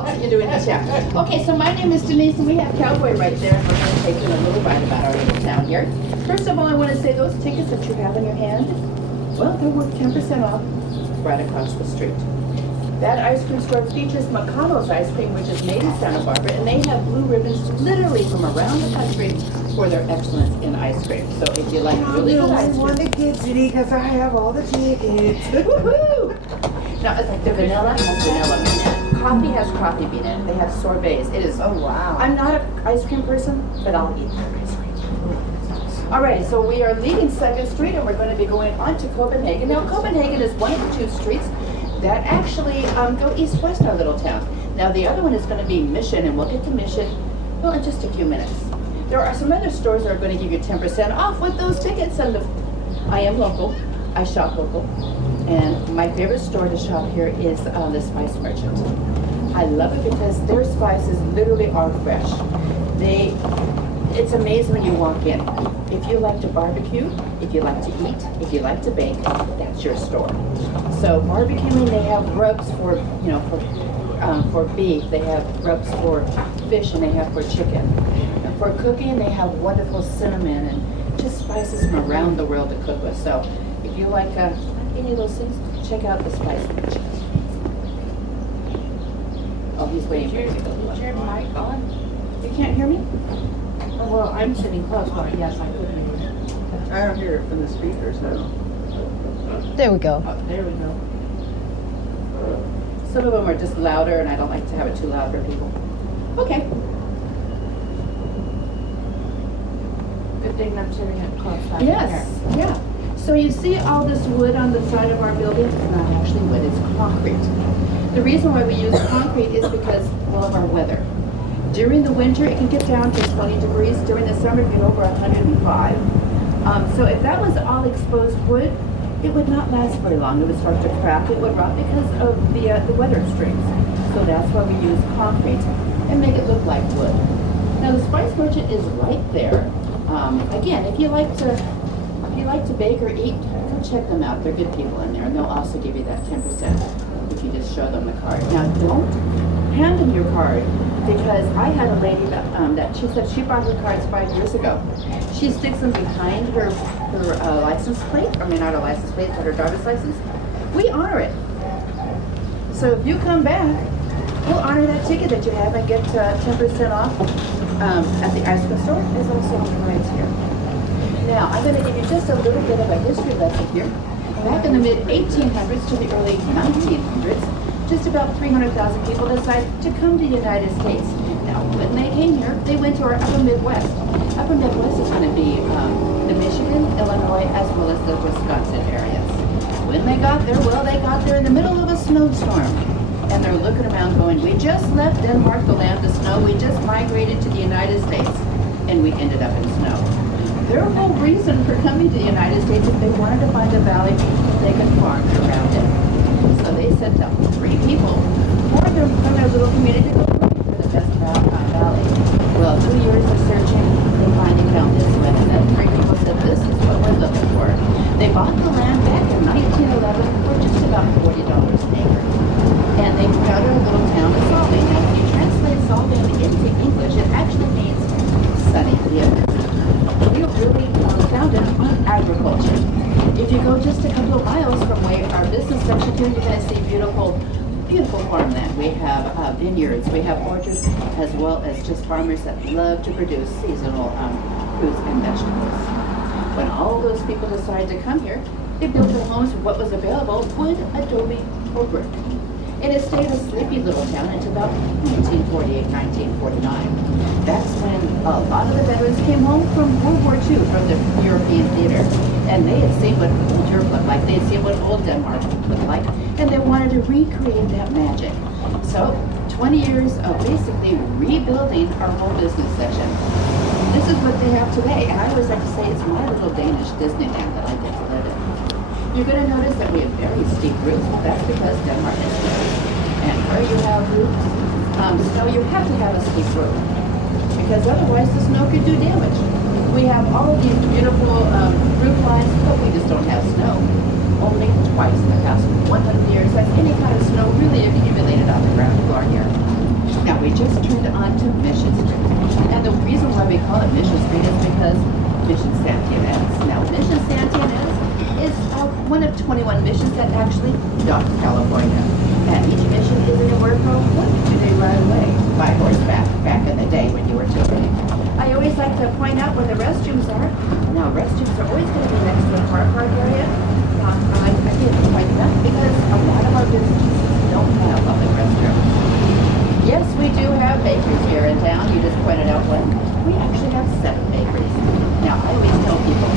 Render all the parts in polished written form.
I'll let you do it in the chat. Okay, so my name is Denise, and we have Cowboy right there, and we're going to take you a little ride about our little town here. First of all, I want to say those tickets that you have in your hand, well, they're worth 10% off right across the street. That ice cream store features McConnell's ice cream, which is made in Santa Barbara, and they have blue ribbons literally from around the country for their excellence in ice cream. So if you like really good ice cream, the kids because I have all the tickets. woohoo! Now, it's like the vanilla has vanilla bean in it. Coffee has coffee bean in it. They have sorbets. It is. Oh wow! I'm not an ice cream person, but I'll eat their ice cream. All right, so we are leaving 2nd Street, and we're going to be going on to Copenhagen. Now, Copenhagen is one of the 2 streets that actually go east-west our little town. Now, the other one is going to be Mission, and we'll get to Mission, well, in just a few minutes. There are some other stores that are going to give you 10% off with those tickets. And I am local. I shop local. And my favorite store to shop here is the Spice Merchant. I love it because their spices literally are fresh. It's amazing when you walk in. If you like to barbecue, if you like to eat, if you like to bake, that's your store. So barbecuing, they have rubs for, for beef. They have rubs for fish, and they have for chicken. And for cooking, they have wonderful cinnamon and just spices from around the world to cook with. So if you like any of those things, check out the Spice Merchant. Oh, he's waiting for you to go. Is your mic on? You can't hear me? Oh, well, I'm sitting close, but yes, I could hear you. I don't hear it from the speakers though. There we go. Oh, there we go. Some of them are just louder, and I don't like to have it too loud for people. Okay. Good thing I'm sitting at close by Yes, yeah. So you see all this wood on the side of our building? It's not actually wood, it's concrete. The reason why we use concrete is because, well, of our weather. During the winter, it can get down to 20 degrees. During the summer, it can get over 105. So if that was all exposed wood, it would not last very long. It would start to crack. It would rot because of the weather extremes. So that's why we use concrete and make it look like wood. Now the Spice Merchant is right there. Again, if you like to bake or eat, go check them out. They're good people in there, and they'll also give you that 10% if you just show them the card. Now don't hand them your card, because I had a lady that she said she bought her cards 5 years ago. She sticks them behind her license plate. I mean, not her license plate, but her driver's license. We honor it. So if you come back, we'll honor that ticket that you have and get 10% off at the ice cream store. There's also cards here. Now, I'm going to give you just a little bit of a history lesson here. Back in the mid-1800s to the early 1900s, just about 300,000 people decided to come to the United States. Now, when they came here, they went to our upper Midwest. Upper Midwest is going to be the Michigan, Illinois, as well as the Wisconsin areas. When they got there, well, they got there in the middle of a snowstorm. And they're looking around going, we just left Denmark, the land of snow. We just migrated to the United States. And we ended up in snow. Their whole reason for coming to the United States is they wanted to find a valley they could farm around it. So they sent up 3 people from their little community to go looking for the best valley. Well, 2 years of searching, they finally found this one, and then 3 people said, this is what we're looking for. They bought the land back in 1911 for just about $40 an acre. And they founded a little town of Solvang. Now, when you translate Solvang into English, it actually means sunny. We really founded on agriculture. If you go just a couple of miles from where our business section here, you're going to see beautiful farmland. We have vineyards, we have orchards, as well as just farmers that love to produce seasonal fruits and vegetables. When all those people decided to come here, they built their homes with what was available, wood, adobe, or brick. And it stayed a sleepy little town until about 1948, 1949. That's when a lot of the veterans came home from World War II, from the European theater. And they had seen what old Europe looked like. They had seen what old Denmark looked like. And they wanted to recreate that magic. So 20 years of basically rebuilding our whole business section. This is what they have today. And I always like to say it's my little Danish Disneyland that I get to live in. You're going to notice that we have very steep roofs. That's because Denmark has snow. And where you have roofs, snow, you have to have a steep roof. Because otherwise the snow could do damage. We have all of these beautiful roof lines, but we just don't have snow. Only twice in the past 100 years has any kind of snow really accumulated on the ground floor here. onto Mission Street. And the reason why we call it Mission Street is because Mission Santianes. Now, Mission Santianes is one of 21 missions that actually dot California. And each mission is anywhere from 1 to 2 day ride away by horseback back in the day when you were children. I always like to point out where the restrooms are. Now, restrooms are always going to be next to the car park area. I can't point that because a lot of our businesses don't have public restrooms. Yes, we do have bakeries here in town. You just pointed out one. We actually have 7 bakeries. Now, I always tell people,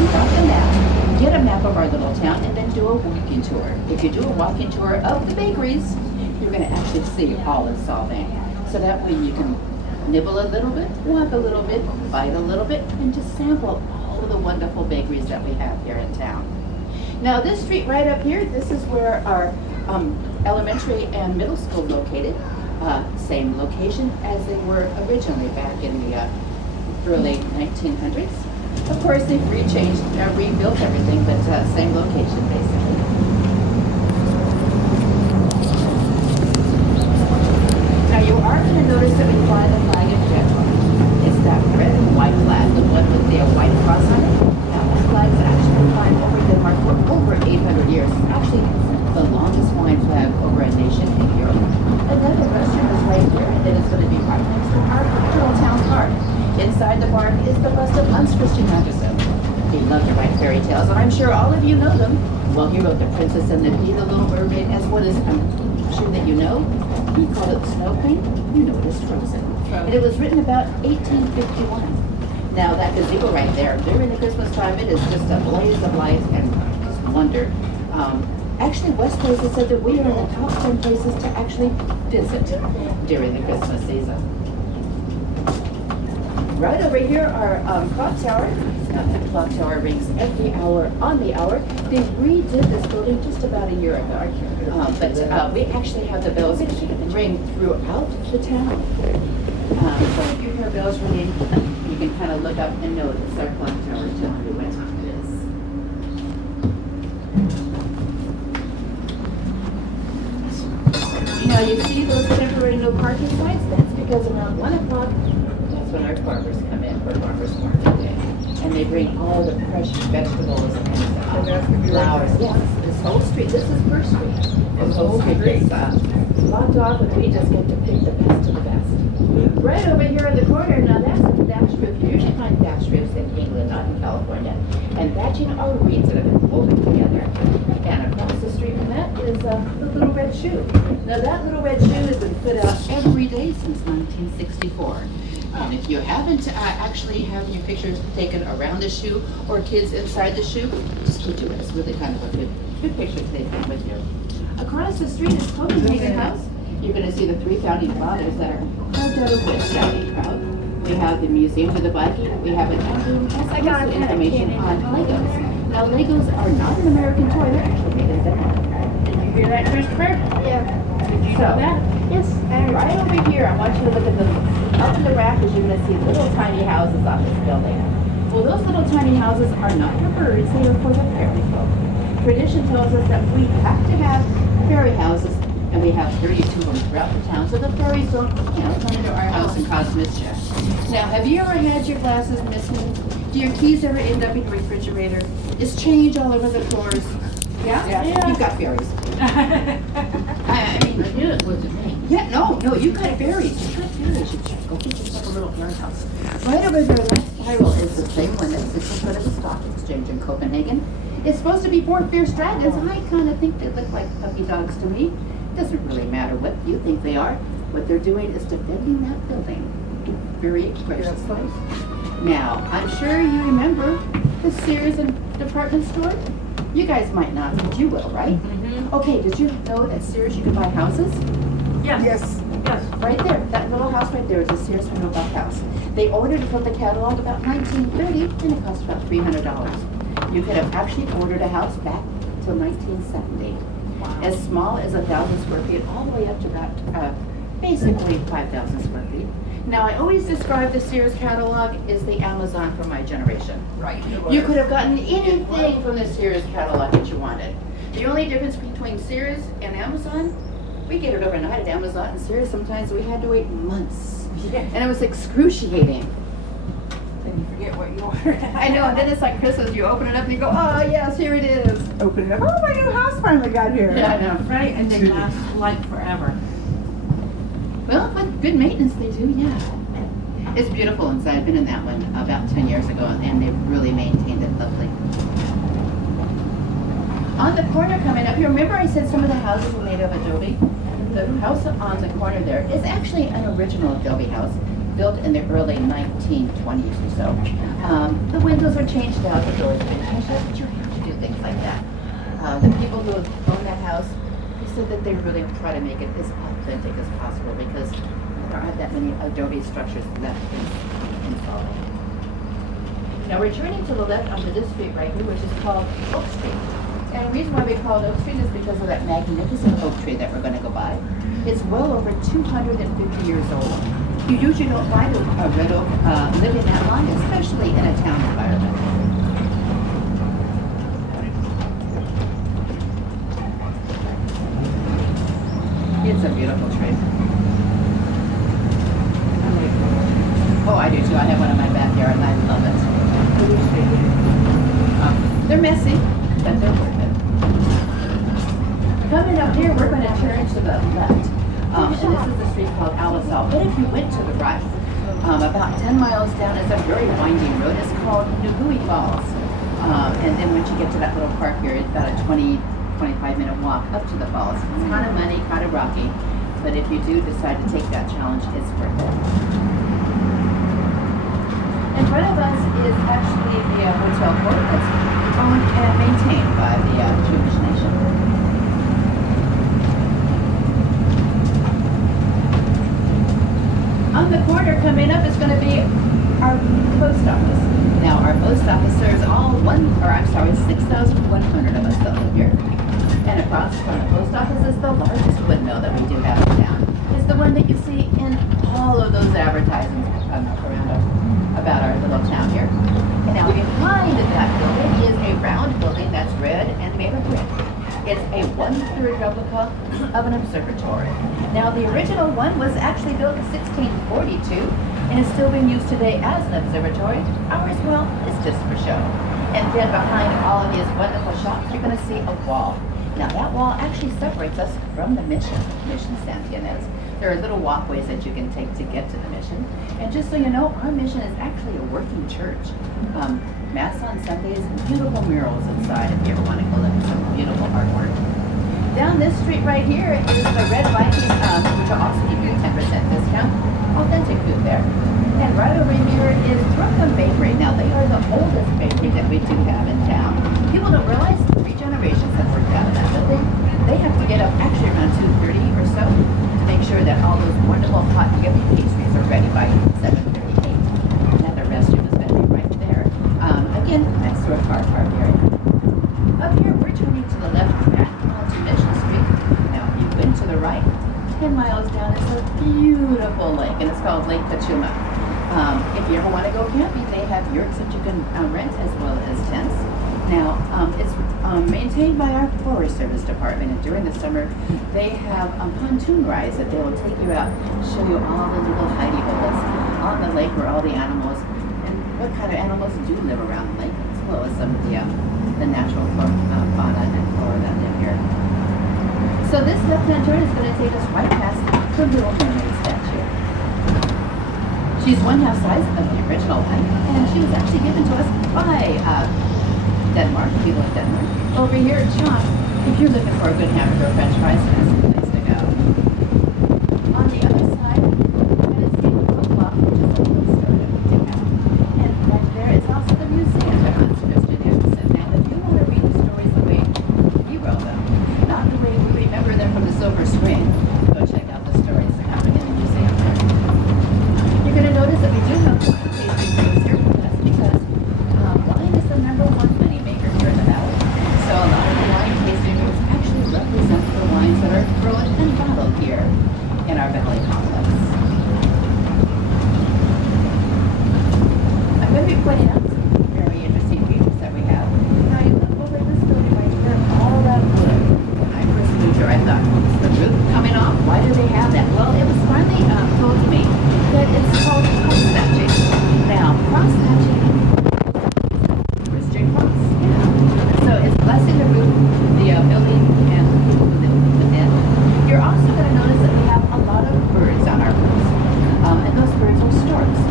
keep out the map, get a map of our little town, and then do a walking tour. If you do a walking tour of the bakeries, you're going to actually see all of Solvang. So that way you can nibble a little bit, walk a little bit, bite a little bit, and just sample all of the wonderful bakeries that we have here in town. Now, this street right up here, this is where our elementary and middle school located. Same location as they were originally back in the early 1900s. Of course, they've rebuilt everything, but same location basically. Now, you are going to notice that we fly the flag in general. It's that red and white flag, the one with the white cross on it. Now, this flag's actually flying over Denmark for over 800 years. It's actually the longest flying flag over a nation in Europe. And then the restroom is right here, and then it's going to be right next to our little town park. Inside the park is the bust of Hans Christian Andersen. He loved to write fairy tales, and I'm sure all of you know them. Well, he wrote The Princess and the Pea, The Little Mermaid, as well as I'm sure that you know. He called it The Snow Queen. You know it is Frozen. And it was written about 1851. Now, that gazebo right there, during the Christmas time, it is just a blaze of lights and just wonder. Actually, West Place has said that we are in the top 10 places to actually visit during the Christmas season. Right over here, our clock tower. Now, that clock tower rings every hour on the hour. They redid this building just about a year ago. But we actually have the bells ring throughout the town. So if you hear bells ringing, you can kind of look up and know it's our clock tower to tell you what time it is. Now, you see those temporary no parking signs? That's because around 1 o'clock, when our farmers come in for farmers market day, and they bring all the fresh vegetables and flowers. Yes, this whole street. This is First Street. This whole street is blocked off, and we just get to pick the best of the best. Right over here in the corner, now that's a thatch roof. You usually find thatch roofs in England, not in California. And thatching are reeds that have been folded together. And across the street from that is the Little Red Shoe. Now that Little Red Shoe has been put out every day since 1964. And if you haven't actually have your pictures taken around the shoe or kids inside the shoe, just keep doing it. It's really kind of a good picture to take home with you. Across the street is Copenhagen House. You're going to see the 3 founding fathers that are carved out of wood, standing proud. We have the Museum of the Viking. We have an album and also information on Legos. Now, Legos are not an American toy. They're actually made in Denmark. Did you hear that, Christopher? Yeah. Did you know that? Yes. And right over here, I want you to look at up in the rafters, you're going to see little tiny houses on this building. Well, those little tiny houses are not for birds, they are for the fairy folk. Tradition tells us that we have to have fairy houses, and we have 32 of them throughout the town, so the fairies don't, come into our house and cause mischief. Now, have you ever had your glasses missing? Do your keys ever end up in your refrigerator? Is change all over the floors? Yeah? You've got fairies. I mean, I knew it wasn't me. Yeah, no, you got fairies. You got fairies. You should go get yourself a little fairy house. Right over there, that spiral is the same one that sits in front of the stock exchange in Copenhagen. It's supposed to be 4 fierce dragons. I kind of think they look like puppy dogs to me. It doesn't really matter what you think they are. What they're doing is defending that building. Very precious place. Now, I'm sure you remember the Sears and department store. You guys might not, but you will, right? Mm-hmm. Okay, did you know that Sears you can buy houses? Yes. Right there, that little house right there is a Sears Roebuck house. They ordered it from the catalog about 1930, and it cost about $300. You could have actually ordered a house back till 1970. Wow. As small as 1,000 square feet, all the way up to about basically 5,000 square feet. Now, I always describe the Sears catalog as the Amazon for my generation. Right. You could have gotten anything from the Sears catalog that you wanted. The only difference between Sears and Amazon We get it overnight at Amazon, and seriously, sometimes we had to wait months. And it was excruciating. Then you forget what you ordered. I know, and then it's like Christmas, you open it up and you go, oh yes, here it is. Open it up. Oh, my new house finally got here. Yeah, I know. Right, and they last like forever. Well, with good maintenance they do, yeah. It's beautiful inside. I've been in that one about 10 years ago, and they've really maintained it lovely. On the corner coming up here, remember I said some of the houses were made of adobe? The house on the corner there is actually an original adobe house, built in the early 1920s or so. The windows are changed out, the doors have been changed out, but you have to do things like that. The people who own that house, they said that they really try to make it as authentic as possible because there aren't that many adobe structures left in Solvang. Now we're turning to the left onto this street right here, which is called Oak Street. And the reason why we call it Oak Street is because of that magnificent oak tree that we're going to go by. It's well over 250 years old. You usually don't find a red oak living that long, especially in a town environment. It's a beautiful tree. Oh, I do too. I have one in my backyard and I love it. They're messy, but they're worth it. Coming up here, we're going to turn to the left. And this is the street called Alisal. But if you went to the right, about 10 miles down is a very winding road. It's called Nugui Falls. And then once you get to that little park here, it's about a 25-minute walk up to the falls. It's kind of muddy, kind of rocky. But if you do decide to take that challenge, it's worth it. In front of us is actually the hotel court that's owned and maintained by the Jewish nation. On the corner coming up is going to be our post office. Now our post office serves all 6,100 of us that live here. And across from the post office is the largest windmill that we do have in town. It's the one that you see in all of those advertisements about our little town here. And now behind that building is a round building that's red and made of brick. It's a 1/3 replica of an observatory. Now the original one was actually built in 1642 and is still being used today as an observatory. Ours, well, is just for show. And then behind all of these wonderful shops, you're going to see a wall. Now that wall actually separates us from the mission St. Inez. There are little walkways that you can take to get to the mission. And just so you know, our mission is actually a working church. Mass on Sundays, beautiful murals inside if you ever want to go look at some beautiful artwork. Down this street right here is the Red Viking, which will also give you a 10% discount. Authentic food there. And right over here is Brooklyn Bakery. Now they are the oldest bakery that we do have in town. People don't realize 3 generations have worked out of that building. They have to get up actually around 2:30 or so to make sure that all those wonderful hot yummy pastries are ready by 7:38. And the restroom is going to be right there. Again, next to a car park area. Up here, we're turning to the left back onto Mission Street. Now, if you went to the right, 10 miles down is a beautiful lake, and it's called Lake Kachuma. If you ever want to go camping, they have yurts that you can rent as well as tents. Now, it's maintained by our Forest Service Department, and during the summer, they have pontoon rides that they will take you out, show you all the little hidey holes on the lake where all the animals, and what kind of animals do live around the lake, as well as some of the natural fauna and flora that live here. So this left-hand turn is going to take us right past the Little Mermaid statue. She's 1/2 size of the original one, and she was actually given to us by Denmark, people in Denmark. Over here at Shop, if you're looking for a good hamburger or french fries, that's the place to go. On the other side, we're going to see the Bookblock, which is a little store that we do have. And right there is also the museum that Hans Christian Andersen. Now, if you want to read the stories the way he wrote them, not the way we remember them from the silver screen, go check out the stories that happen in the museum. You're going to notice that we do have wine tasting rooms here with us because wine is the #1 money maker here in the valley. So a lot of the wine tasting rooms actually represent the wines that are growing also going to notice that we have a lot of birds on our roofs. And those birds are storks.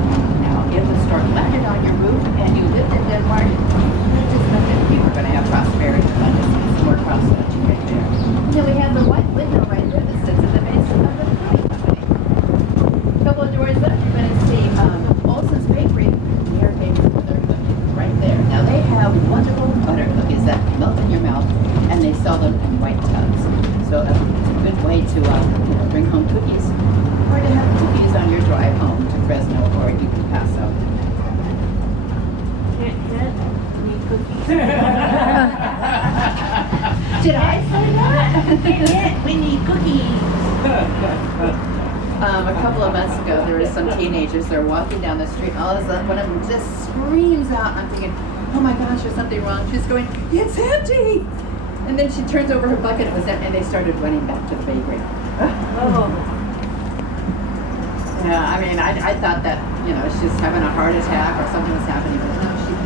Now, if a stork landed on your roof and you lived in Denmark, that just meant that you were going to have prosperity, abundance, and some more prosperity right there. And then we have the white window right there that sits in the base of the Trolly company. A couple of doors up, you're going to see Olson's Bakery. Their famous for their cookies right there. Now, they have wonderful butter cookies that melt in your mouth, and they sell them in white tubs. So it's a good way to bring home cookies, or to have cookies on your drive home to Fresno or El Paso. Can't get me cookies. Did I say that? We need cookies. A couple of months ago, there were some teenagers. They're walking down the street, and all of a sudden, one of them just screams out. I'm thinking, oh my gosh, there's something wrong. She's going, it's empty. And then she turns over her bucket, it was empty, and they started running back to the bakery. Oh. Yeah, I mean, I thought that, she's having a heart attack or something was happening, but no, she's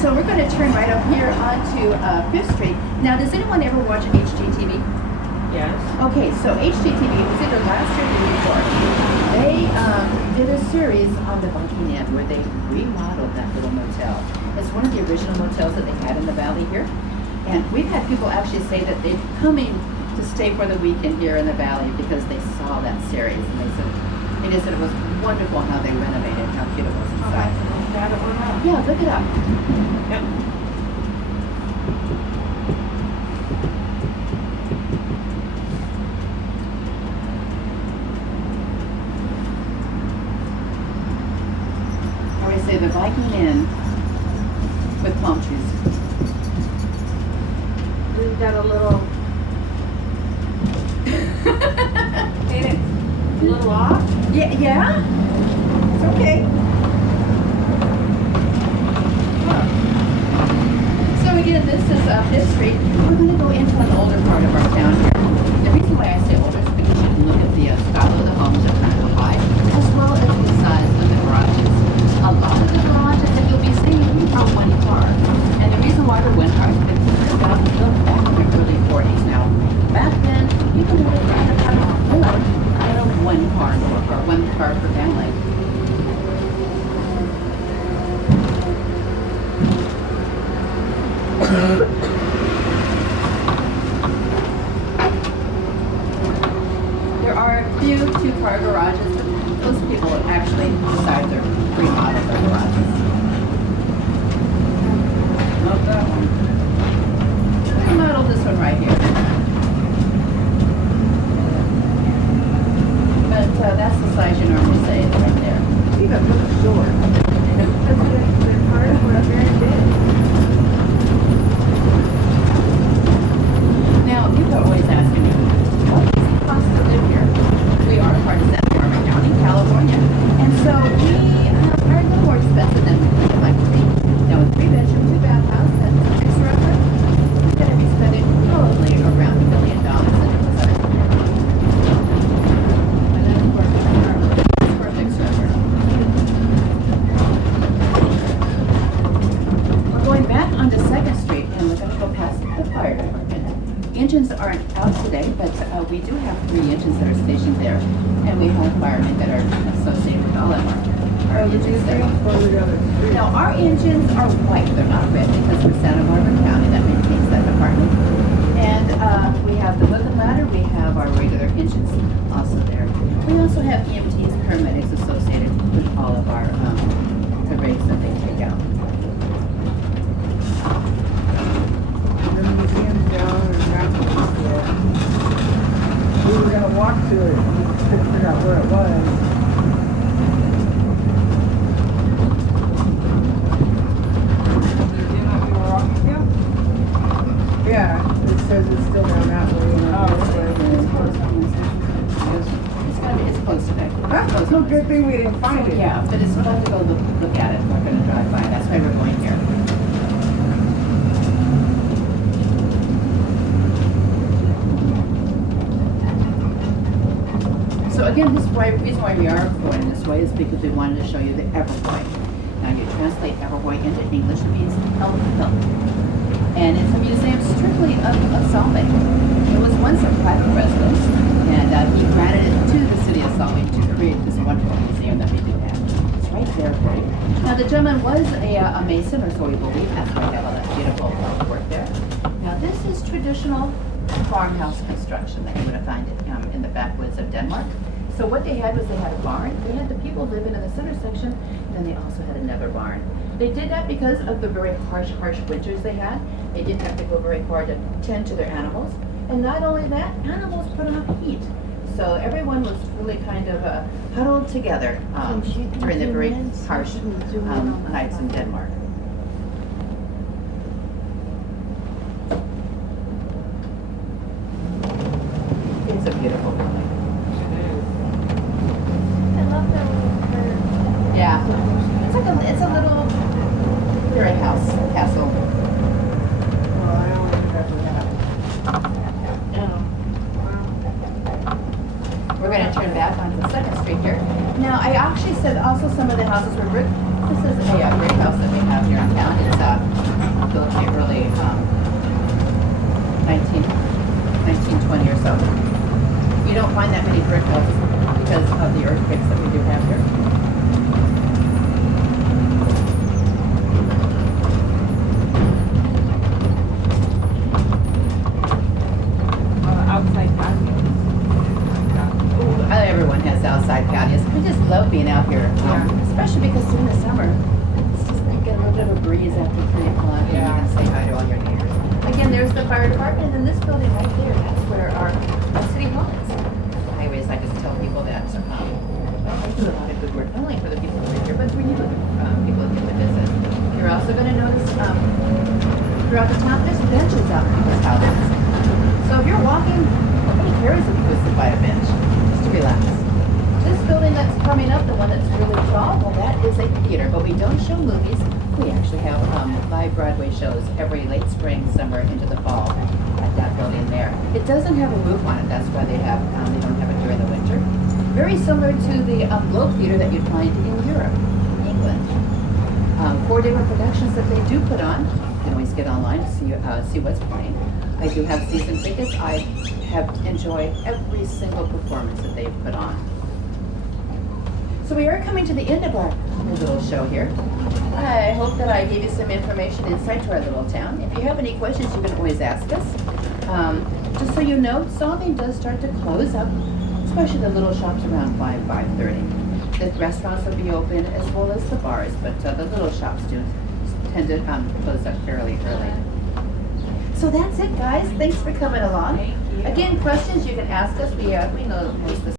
So we're going to turn right up here onto 5th Street. Now, does anyone ever watch HGTV? Yes. Okay, so HGTV was either last year or the year before. They did a series on the Viking Inn where they remodeled that little motel. It's one of the original motels that they had in the valley here. And we've had people actually say that they're coming to stay for the weekend here in the valley because they saw that series. And they said it was wonderful how they renovated, how cute it was inside. Yeah, look it up. Yep. Or we say the Viking Inn with palm trees. We've got a little, Ain't it? a little off. Yeah? It's okay. So again, this is 5th Street. We're going to go into an older part of our town here. The reason why I say older is because you can look at the style of the homes that kind of high, as well as the size of the garages. A lot of the garages that you'll be seeing are one car. And the reason why they're one car is because they're about built back in the early 40s. Now, back then, people would have rather have more than a one car or one car per family. There are a few two-car garages, but those people actually decide to remodel their garages. Not that one. Remodel this one right here. But that's the size you normally say right there. Even really short. They're part of what very big. Now, people are always asking me, what does it cost to live here? We are part of Santa Barbara County, California, and so we are a little more expensive than we'd like to be. Now, a 3-bedroom, 2-bath house that's a fixer-upper, we're going to be spending probably around $1 million in it. And then, of course, for a fixer-upper. We're going back onto 2nd Street, and we're going to go past the fire department. Engines aren't out today, but we do have 3 engines that are stationed there, and we have firemen that are associated with all of our engines there. Now, our engines are white; they're not red because we're Santa Barbara County that maintains that department. And we have the hook and ladder. We have our regular engines also there. We also have EMTs, paramedics associated with all of our the rigs that they take out. The museum's down and we were gonna walk to it, couldn't figure out where it was. You know what we were walking to? Yeah, it says it's still down that way. It's close today. That's no good thing we didn't find it. Yeah, but it's fun to go look at it. We're going to drive by. That's why we're going here. So again, this reason why we are going this way is because we wanted to show you the Everboy. Now you translate Everboy into English, it means elephant milk. And it's a museum strictly of Solvang. It was once a private residence, and he granted it to the city of Solvang to create this wonderful museum that we do have. It's right there for you. Now, the gentleman was a mason, or so we believe. That's why we have all that beautiful work there. Now, this is traditional farmhouse construction that you would find in the backwoods of Denmark. So what they had was they had a barn. They had the people living in the center section, and then they also had another barn. They did that because of the very harsh winters they had. They didn't have to go very far to tend to their animals. And not only that, animals put on heat. So everyone was really kind of huddled together during the very harsh nights in Denmark. It's a beautiful building. I love that little curve. Yeah, it's a little fairy house castle. Well, I don't think that's what happened. We're going to turn back onto 2nd Street here. Now, I actually said also some of the houses were brick. This is a brick house that we have here in town. It's built in early 1920 or so. You don't find that many brick houses because of the earthquakes that we do have here. Outside patio. Everyone has outside patios. We just love being out here, especially because during the summer, it's just like get a little bit of a breeze after 3 o'clock, and you can say hi to all your neighbors. Again, there's the fire department, and this building right there, that's where our city hall is. Highways, I just tell people that I do a lot of good work, not only for the people who live here, but for you, people who get to visit. You're also going to notice throughout the town, there's benches out in people's houses. So if you're walking, nobody cares if you go sit by a bench. Relax. This building that's coming up, the one that's really tall, well, that is a theater, but we don't show movies. We actually have live Broadway shows every late spring, summer, into the fall at that building there. It doesn't have a roof on it. That's why they don't have it during the winter. Very similar to the Globe Theater that you'd find in Europe, England. 4 different productions that they do put on. You can always get online to see what's playing. I do have season tickets. I have enjoyed every single performance that they've put on. So we are coming to the end of our little show here. I hope that I gave you some information, insight to our little town. If you have any questions, you can always ask us. Just so you know, Solvang does start to close up, especially the little shops around 5:30. The restaurants will be open as well as the bars, but the little shops do tend to close up fairly early. So that's it, guys. Thanks for coming along. Again, questions you can ask us. We know most of the